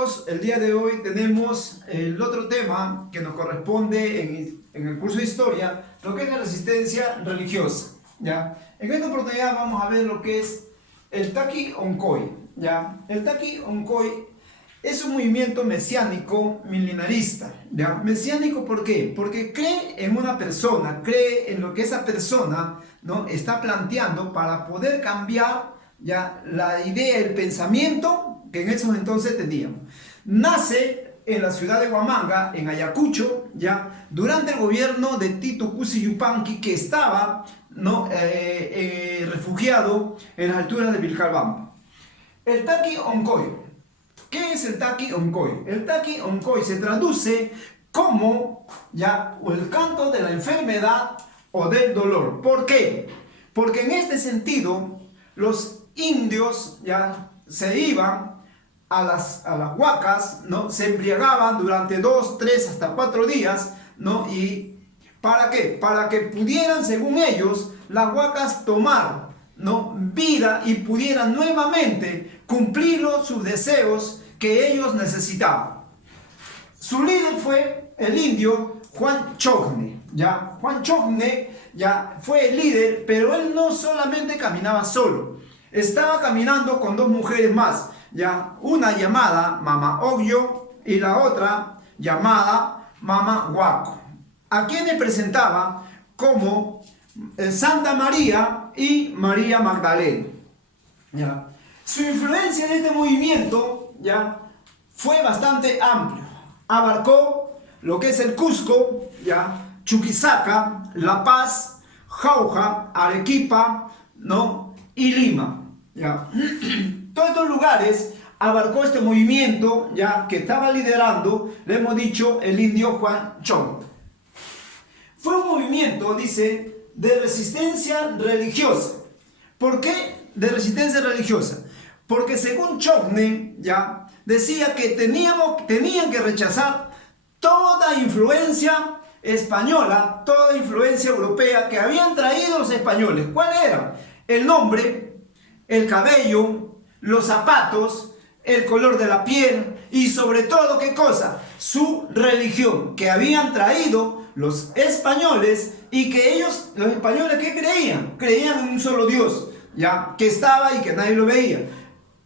chicos, el día de hoy tenemos el otro tema que nos corresponde en el curso de historia, lo que es la resistencia religiosa, ¿ya? En esta oportunidad vamos a ver lo que es el Taqi Oncoy, ¿ya? El Taqi Oncoy es un movimiento mesiánico milenarista, ¿ya? Mesiánico, ¿por qué? Porque cree en una persona, cree en lo que esa persona, ¿no?, está planteando para poder cambiar, ¿ya?, la idea, el pensamiento que en esos entonces teníamos. Nace en la ciudad de Huamanga, en Ayacucho, ¿ya?, durante el gobierno de Tito Cusi Yupanqui, que estaba, ¿no?, refugiado en las alturas de Vilcabamba. El Taqi Oncoy. ¿Qué es el Taqi Oncoy? El Taqi Oncoy se traduce como, ya, el canto de la enfermedad o del dolor. ¿Por qué? Porque en este sentido los indios, ya, se iban a las huacas, ¿no? Se embriagaban durante 2, 3, hasta 4 días, ¿no? ¿Y para qué? Para que pudieran, según ellos, las huacas tomar, ¿no?, vida y pudieran nuevamente cumplir sus deseos que ellos necesitaban. Su líder fue el indio Juan Chogne, ¿ya? Juan Chogne, ya, fue el líder, pero él no solamente caminaba solo, estaba caminando con 2 mujeres más, ¿ya? Una llamada Mama Ogyo y la otra llamada Mama Huaco, a quienes presentaba como Santa María y María Magdalena, ¿ya? Su influencia en este movimiento, ¿ya?, fue bastante amplio. Abarcó lo que es el Cusco, ¿ya?, Chuquisaca, La Paz, Jauja, Arequipa, ¿no?, y Lima, ¿ya? Todos estos lugares abarcó este movimiento, ¿ya?, que estaba liderando, le hemos dicho, el indio Juan Chong. Fue un movimiento, dice, de resistencia religiosa. ¿Por qué de resistencia religiosa? Porque según Chogne, ya, decía que tenían que rechazar toda influencia española, toda influencia europea que habían traído los españoles. ¿Cuál era? El nombre, el cabello, los zapatos, el color de la piel y sobre todo, ¿qué cosa? Su religión que habían traído los españoles y que ellos, los españoles, ¿qué creían? Creían en un solo Dios, ya, que estaba y que nadie lo veía.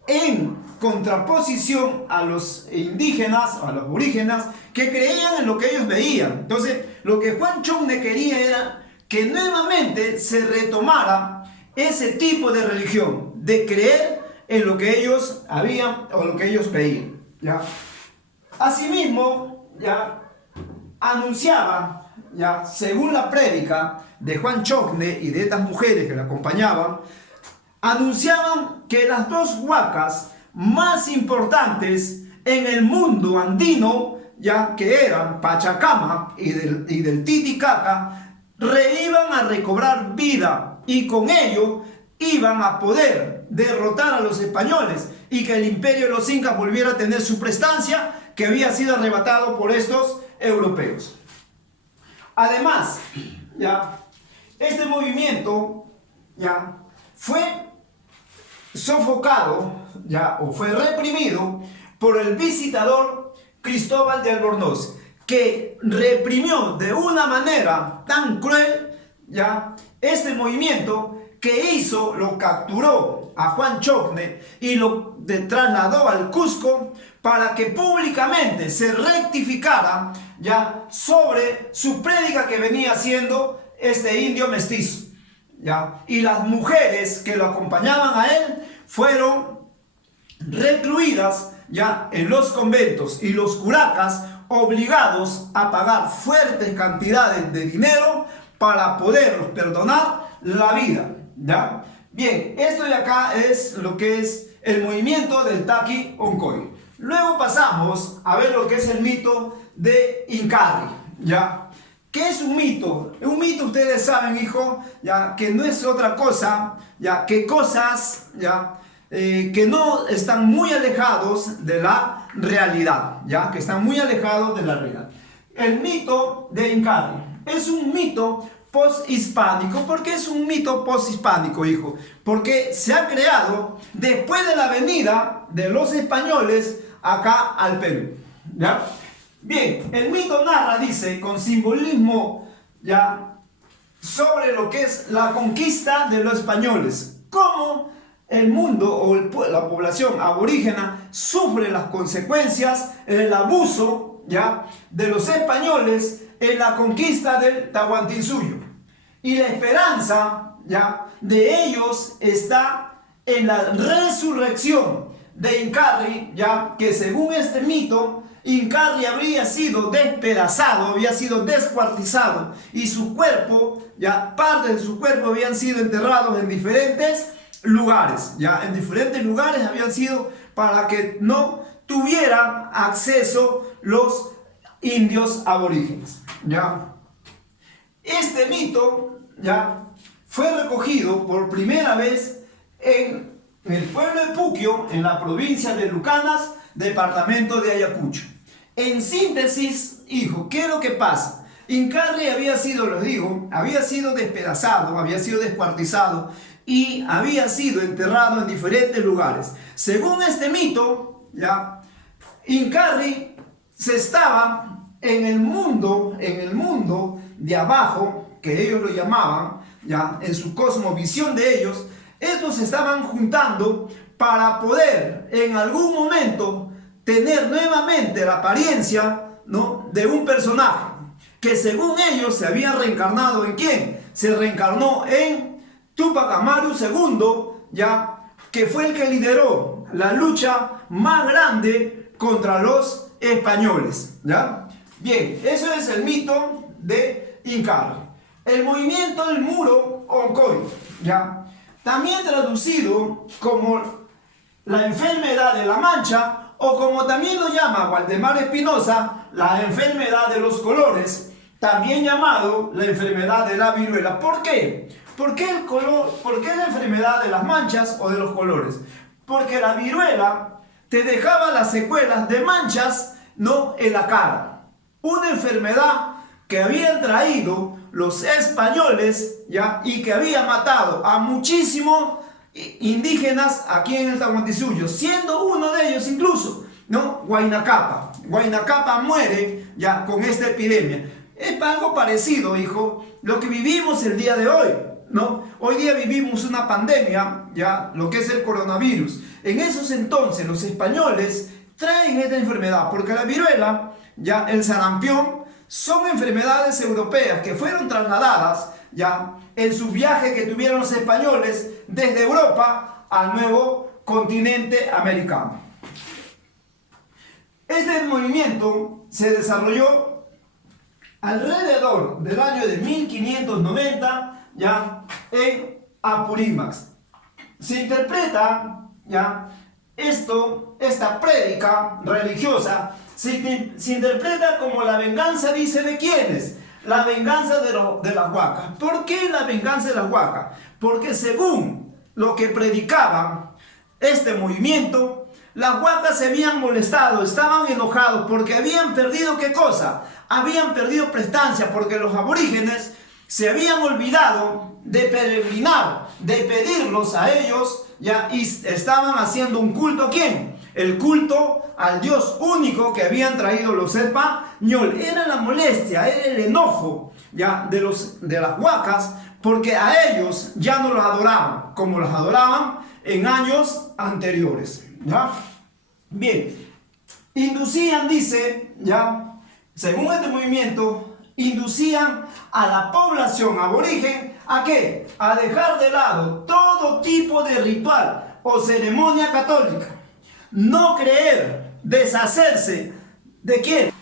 En contraposición a los indígenas, a los aborígenes, que creían en lo que ellos veían. Entonces, lo que Juan Chogne quería era que nuevamente se retomara ese tipo de religión, de creer en lo que ellos habían o lo que ellos veían, ¿ya? Asimismo, ya, anunciaba, ya, según la prédica de Juan Chogne y de estas mujeres que le acompañaban, anunciaban que las 2 huacas más importantes en el mundo andino, ya, que eran Pachacama y del Titicaca, iban a recobrar vida y con ello iban a poder derrotar a los españoles y que el imperio de los incas volviera a tener su prestancia que había sido arrebatado por estos europeos. Además, ya, este movimiento, ya, fue sofocado, ya, o fue reprimido por el visitador Cristóbal de Albornoz, que reprimió de una manera tan cruel, ya, este movimiento, que hizo, lo capturó a Juan Chogne y lo trasladó al Cusco para que públicamente se rectificara, ya, sobre su prédica que venía haciendo este indio mestizo, ¿ya? Y las mujeres que lo acompañaban a él fueron recluidas, ya, en los conventos y los curacas obligados a pagar fuertes cantidades de dinero para poderlos perdonar la vida, ¿ya? Bien, esto de acá es lo que es el movimiento del Taqi Oncoy. Luego pasamos a ver lo que es el mito de Incarri, ¿ya? ¿Qué es un mito? Un mito, ustedes saben, hijo, ya, que no es otra cosa, ya, que cosas, ya, que no están muy alejados de la realidad, ya, que están muy alejados de la realidad. El mito de Incarri es un mito posthispánico. ¿Por qué es un mito posthispánico, hijo? Porque se ha creado después de la venida de los españoles acá al Perú, ¿ya? Bien, el mito narra, dice, con simbolismo, ¿ya?, sobre lo que es la conquista de los españoles, cómo el mundo o la población aborígena sufre las consecuencias, el abuso, ¿ya?, de los españoles en la conquista del Tahuantinsuyo. Y la esperanza, ¿ya?, de ellos está en la resurrección de Incarri, ¿ya?, que según este mito, Incarri habría sido despedazado, había sido descuartizado, y su cuerpo, ya, parte de su cuerpo habían sido enterrados en diferentes lugares, ya, en diferentes lugares habían sido para que no tuvieran acceso los indios aborígenes, ya. Este mito, ya, fue recogido por primera vez en el pueblo de Puquio, en la provincia de Lucanas, departamento de Ayacucho. En síntesis, hijo, ¿qué es lo que pasa? Incarri había sido, les digo, había sido despedazado, había sido descuartizado y había sido enterrado en diferentes lugares. Según este mito, ¿ya?, Incarri se estaba en el mundo de abajo, que ellos lo llamaban, ¿ya?, en su cosmovisión de ellos, estos se estaban juntando para poder en algún momento tener nuevamente la apariencia, ¿no?, de un personaje que según ellos se había reencarnado. ¿En quién? Se reencarnó en Túpac Amaru II, ya, que fue el que lideró la lucha más grande contra los españoles, ¿ya? Bien, eso es el mito de Incarri. El movimiento del muro Oncoy, ¿ya?, también traducido como la enfermedad de la mancha, o como también lo llama Waldemar Espinosa, la enfermedad de los colores, también llamado la enfermedad de la viruela. ¿Por qué? ¿Por qué la enfermedad de las manchas o de los colores? Porque la viruela te dejaba las secuelas de manchas, ¿no?, en la cara. Una enfermedad que habían traído los españoles, ¿ya?, y que había matado a muchísimos indígenas aquí en el Tahuantinsuyo, siendo uno de ellos incluso, ¿no?, Huayna Cápac. Huayna Cápac muere ya con esta epidemia. Es algo parecido, hijo, lo que vivimos el día de hoy, ¿no? Hoy día vivimos una pandemia, ya, lo que es el coronavirus. En esos entonces los españoles traen esta enfermedad, porque la viruela, ya, el sarampión, son enfermedades europeas que fueron trasladadas, ya, en su viaje que tuvieron los españoles desde Europa al nuevo continente americano. Este movimiento se desarrolló alrededor del año de 1590, ya, en Apurímac. Se interpreta, ya, esta prédica religiosa se interpreta como la venganza, dice, ¿de quiénes? La venganza de las huacas. ¿Por qué la venganza de las huacas? Porque según lo que predicaban este movimiento, las huacas se habían molestado, estaban enojados porque habían perdido, ¿qué cosa? Habían perdido prestancia, porque los aborígenes se habían olvidado de peregrinar, de pedirlos a ellos, ya, y estaban haciendo un culto. ¿A quién? El culto al Dios único que habían traído los españoles. Era la molestia, era el enojo, ya, de las huacas, porque a ellos ya no los adoraban como los adoraban en años anteriores, ¿ya? Bien, inducían, dice, ya, según este movimiento, inducían a la población aborigen ¿a qué? A dejar de lado todo tipo de ritual o ceremonia católica, no creer, deshacerse ¿de quién?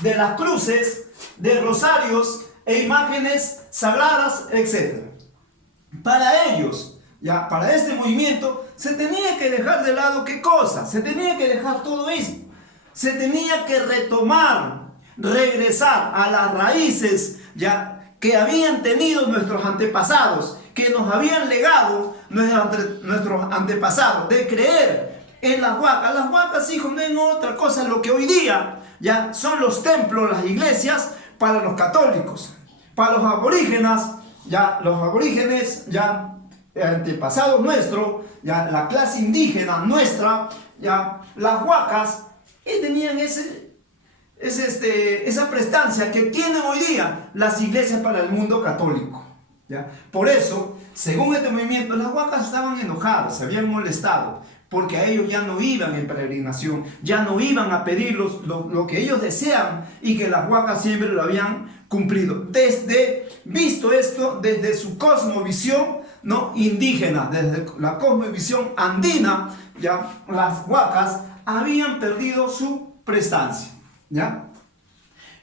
De las cruces, de rosarios e imágenes sagradas, etc. Para ellos, ya, para este movimiento, se tenía que dejar de lado, ¿qué cosa? Se tenía que dejar todo esto. Se tenía que retomar, regresar a las raíces, ya, que habían tenido nuestros antepasados, que nos habían legado nuestros antepasados, de creer en las huacas. Las huacas, hijos, no es otra cosa lo que hoy día ya son los templos, las iglesias para los católicos. Para los aborígenes, ya, antepasados nuestros, ya, la clase indígena nuestra, ya, las huacas y tenían esa prestancia que tienen hoy día las iglesias para el mundo católico, ¿ya? Por eso, según este movimiento, las huacas estaban enojadas, se habían molestado, porque a ellos ya no iban en peregrinación, ya no iban a pedir lo que ellos desean, y que las huacas siempre lo habían cumplido. Visto esto desde su cosmovisión, ¿no?, indígena, desde la cosmovisión andina, ya las huacas habían perdido su prestancia, ¿ya?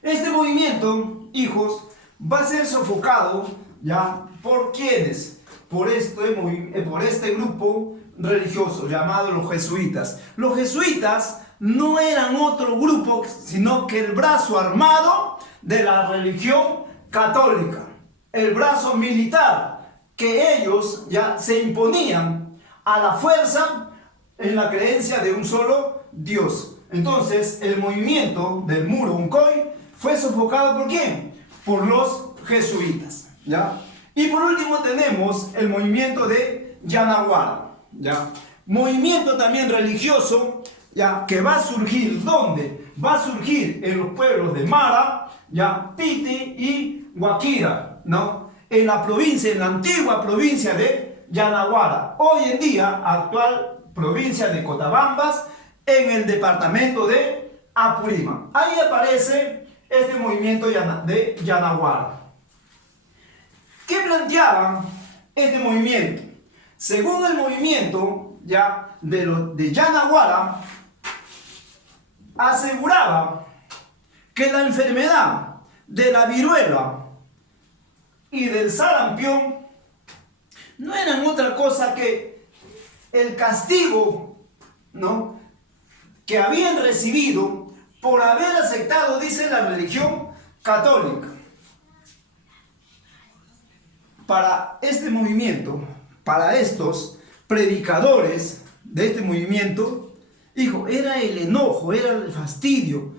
Este movimiento, hijos, va a ser sofocado, ¿ya? ¿Por quiénes? Por este grupo religioso llamado los jesuitas. Los jesuitas no eran otro grupo, sino que el brazo armado de la religión católica, el brazo militar, que ellos ya se imponían a la fuerza en la creencia de un solo Dios. Entonces, el movimiento del Muro Uncoy fue sofocado ¿por quién? Por los jesuitas, ¿ya? Y por último tenemos el movimiento de Yanaguara, ¿ya? Movimiento también religioso, ¿ya?, que va a surgir, ¿dónde? Va a surgir en los pueblos de Mara, ¿ya?, Piti y Guaquira, ¿no?, en la provincia, en la antigua provincia de Yanaguara, hoy en día actual provincia de Cotabambas, en el departamento de Apurímac. Ahí aparece este movimiento de Yanaguara. ¿Qué planteaban este movimiento? Según el movimiento ya de Yanaguara, aseguraba que la enfermedad de la viruela y del sarampión no eran otra cosa que el castigo, ¿no?, que habían recibido por haber aceptado, dice, la religión católica. Para este movimiento, para estos predicadores de este movimiento, hijo, era el enojo, era el fastidio,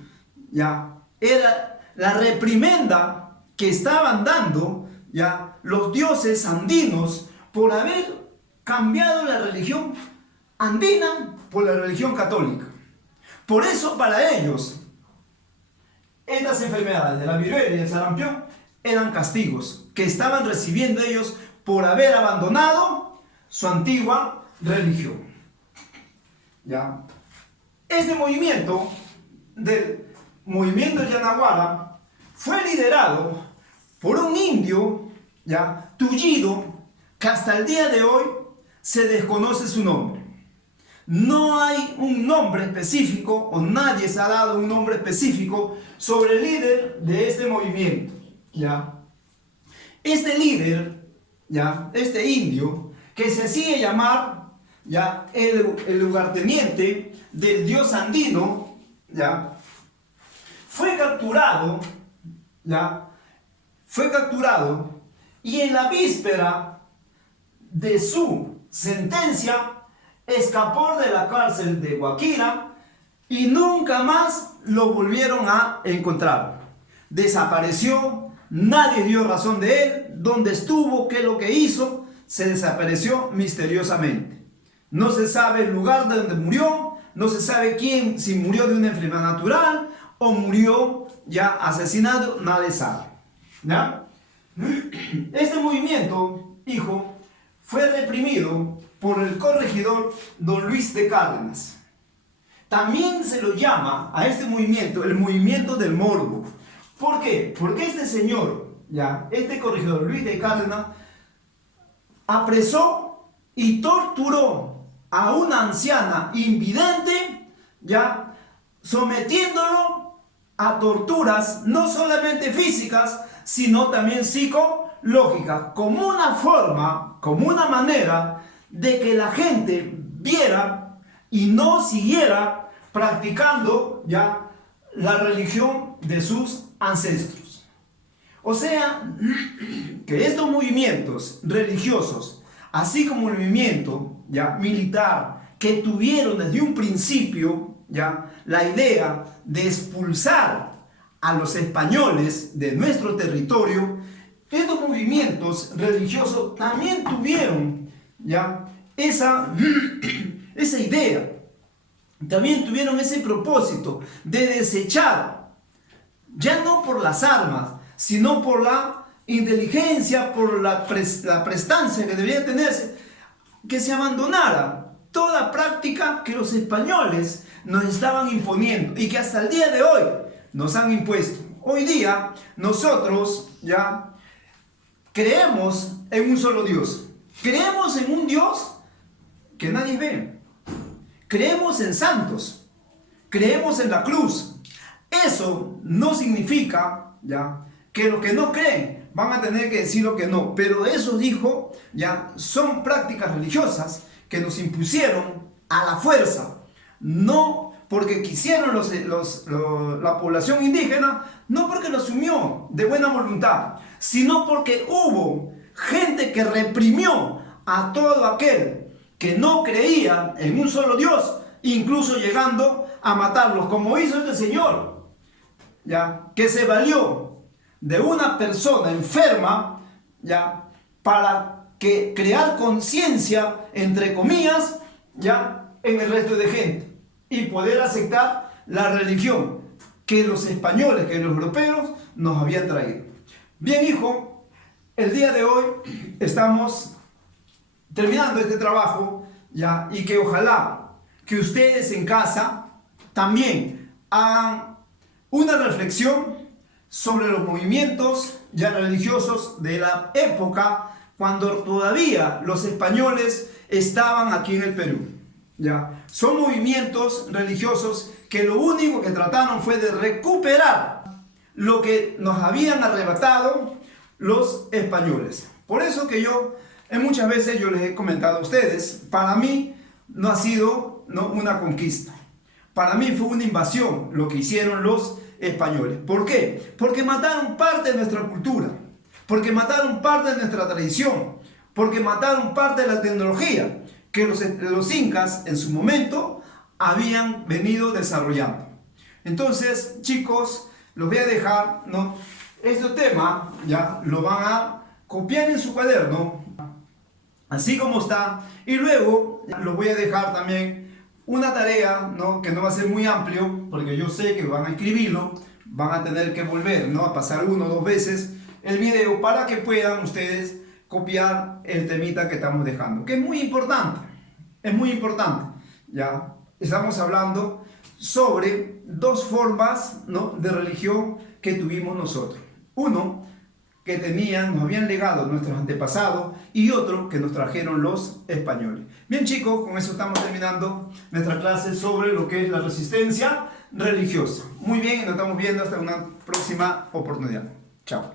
ya, era la reprimenda que estaban dando, ya, los dioses andinos por haber cambiado la religión andina por la religión católica. Por eso para ellos estas enfermedades de la viruela y el sarampión eran castigos que estaban recibiendo ellos por haber abandonado su antigua religión, ¿ya? Este movimiento del movimiento Yanaguara fue liderado por un indio, ¿ya?, tullido, que hasta el día de hoy se desconoce su nombre. No hay un nombre específico, o nadie se ha dado un nombre específico sobre el líder de este movimiento, ¿ya? Este líder, ¿ya?, este indio, que se hacía llamar, ¿ya?, el lugarteniente del dios andino, ¿ya?, fue capturado, ¿ya?, fue capturado, y en la víspera de su sentencia escapó de la cárcel de Guaquira y nunca más lo volvieron a encontrar. Desapareció, nadie dio razón de él, dónde estuvo, qué es lo que hizo, se desapareció misteriosamente. No se sabe el lugar de donde murió, no se sabe quién, si murió de una enfermedad natural o murió ya asesinado, nadie sabe, ¿ya? Este movimiento, hijo, fue reprimido por el corregidor don Luis de Cárdenas. También se lo llama a este movimiento el movimiento del morbo. ¿Por qué? Porque este señor, ya, este corregidor Luis de Cárdenas, apresó y torturó a una anciana invidente, ya, sometiéndolo a torturas no solamente físicas, sino también psicológicas, como una forma, como una manera de que la gente viera y no siguiera practicando ya la religión de sus ancestros. O sea, que estos movimientos religiosos, así como el movimiento ya militar, que tuvieron desde un principio ya la idea de expulsar a los españoles de nuestro territorio, estos movimientos religiosos también tuvieron ya esa idea también tuvieron ese propósito de desechar, ya no por las armas, sino por la inteligencia, por la prestancia que debía tenerse, que se abandonara toda práctica que los españoles nos estaban imponiendo y que hasta el día de hoy nos han impuesto. Hoy día nosotros ya creemos en un solo Dios. Creemos en un Dios que nadie ve. Creemos en santos. Creemos en la cruz. Eso no significa ya que los que no creen van a tener que decir lo que no. Pero eso, dijo, ya son prácticas religiosas que nos impusieron a la fuerza. No porque quisieron la población indígena, no porque lo asumió de buena voluntad, sino porque hubo gente que reprimió a todo aquel que no creía en un solo Dios, incluso llegando a matarlos, como hizo este señor, ¿ya? Que se valió de una persona enferma, ¿ya? Para crear conciencia, entre comillas, ¿ya? En el resto de gente y poder aceptar la religión que los españoles, que los europeos nos habían traído. Bien, hijo, el día de hoy estamos terminando este trabajo, ¿ya? Y que ojalá que ustedes en casa también hagan una reflexión sobre los movimientos ya religiosos de la época cuando todavía los españoles estaban aquí en el Perú. ¿Ya? Son movimientos religiosos que lo único que trataron fue de recuperar lo que nos habían arrebatado los españoles. Por eso que muchas veces yo les he comentado a ustedes, para mí no ha sido una conquista. Para mí fue una invasión lo que hicieron los españoles. ¿Por qué? Porque mataron parte de nuestra cultura, porque mataron parte de nuestra tradición, porque mataron parte de la tecnología que los incas en su momento habían venido desarrollando. Entonces, chicos, los voy a dejar, este tema ya lo van a copiar en su cuaderno, así como está, y luego los voy a dejar también una tarea, que no va a ser muy amplio, porque yo sé que van a escribirlo, van a tener que volver, a pasar 1 o 2 veces el video para que puedan ustedes copiar el temita que estamos dejando, que es muy importante, ya estamos hablando sobre 2 formas, de religión que tuvimos nosotros. Uno que nos habían legado nuestros antepasados, y otro que nos trajeron los españoles. Bien, chicos, con eso estamos terminando nuestra clase sobre lo que es la resistencia religiosa. Muy bien, y nos estamos viendo hasta una próxima oportunidad. Chao.